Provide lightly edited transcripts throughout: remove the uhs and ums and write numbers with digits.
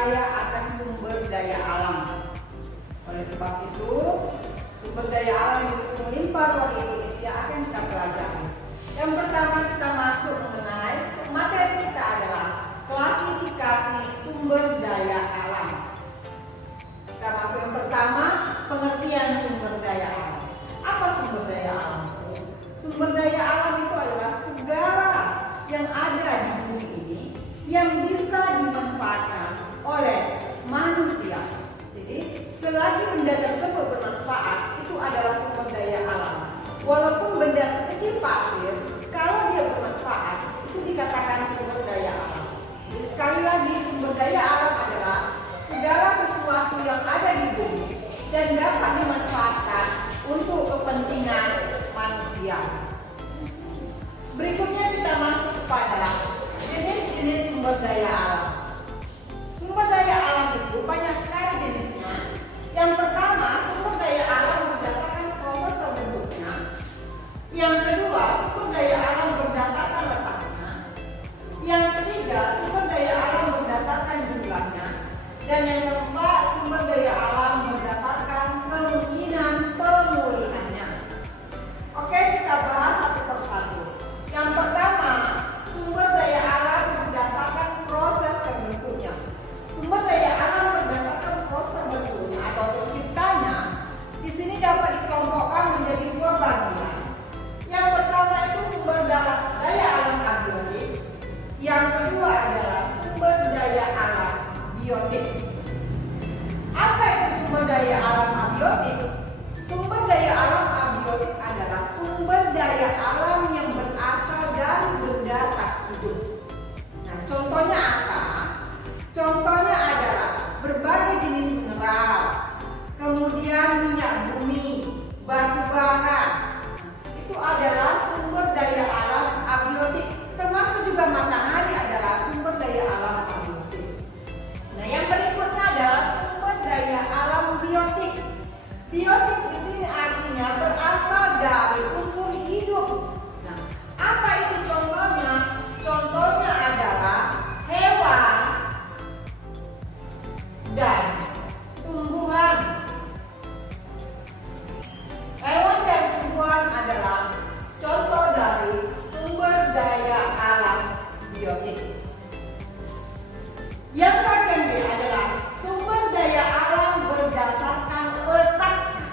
kaya akan sumber daya alam. Oleh sebab itu, sumber daya alam yang begitu melimpah ruang Indonesia akan kita pelajari. Yang pertama kita masuk mengenai materi kita adalah klasifikasi sumber daya alam. Kita masuk yang pertama, pengertian sumber daya alam. Apa sumber daya alam? Sumber daya alam itu adalah segala yang ada di bumi ini yang bisa dimanfaatkan oleh manusia. Jadi, selagi benda tersebut bermanfaat, itu adalah sumber daya alam. Walaupun benda sekecil pasir, kalau dia bermanfaat, itu dikatakan sumber daya alam. Jadi, sekali lagi, sumber daya alam adalah segala sesuatu yang ada di bumi dan dapat dimanfaatkan untuk kepentingan manusia. Berikutnya kita masuk kepada jenis-jenis sumber daya alam. Sumber daya alam itu banyak sekali jenisnya. Yang pertama, sumber daya alam berdasarkan proses terbentuknya. Yang kedua, sumber daya alam berdasarkan letaknya. Yang ketiga, sumber daya alam berdasarkan jumlahnya. Dan yang keempat, sumber daya alam berdasarkan kemungkinan pemulihannya. Oke, kita bahas satu persatu. Yang pertama, sumber daya alam berdasarkan proses terbentuknya. Sumber daya alam berdasarkan proses terbentuknya atau terciptanya di sini dapat dikelompokkan menjadi dua bagian. Yang pertama itu sumber daya alam abiotik. Yang kedua adalah sumber daya alam biotik. Apa itu sumber daya alam abiotik? Sumber daya alam abiotik adalah sumber daya alam yang berasal dari benda tak hidup. Nah, contohnya apa? Contohnya adalah berbagai jenis mineral, kemudian minyak bumi, batu bara. Itu adalah sumber daya alam abiotik. Termasuk juga matahari adalah sumber daya alam abiotik. Nah, yang berikutnya adalah sumber daya alam biotik. Biotik di sini artinya berasal dari unsur hidup. Nah, apa itu contohnya? Contohnya adalah hewan dan tumbuhan. Hewan dan tumbuhan adalah contoh dari sumber daya alam biotik. Yang bagian B adalah sumber daya alam berdasarkan letaknya.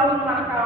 membangun markas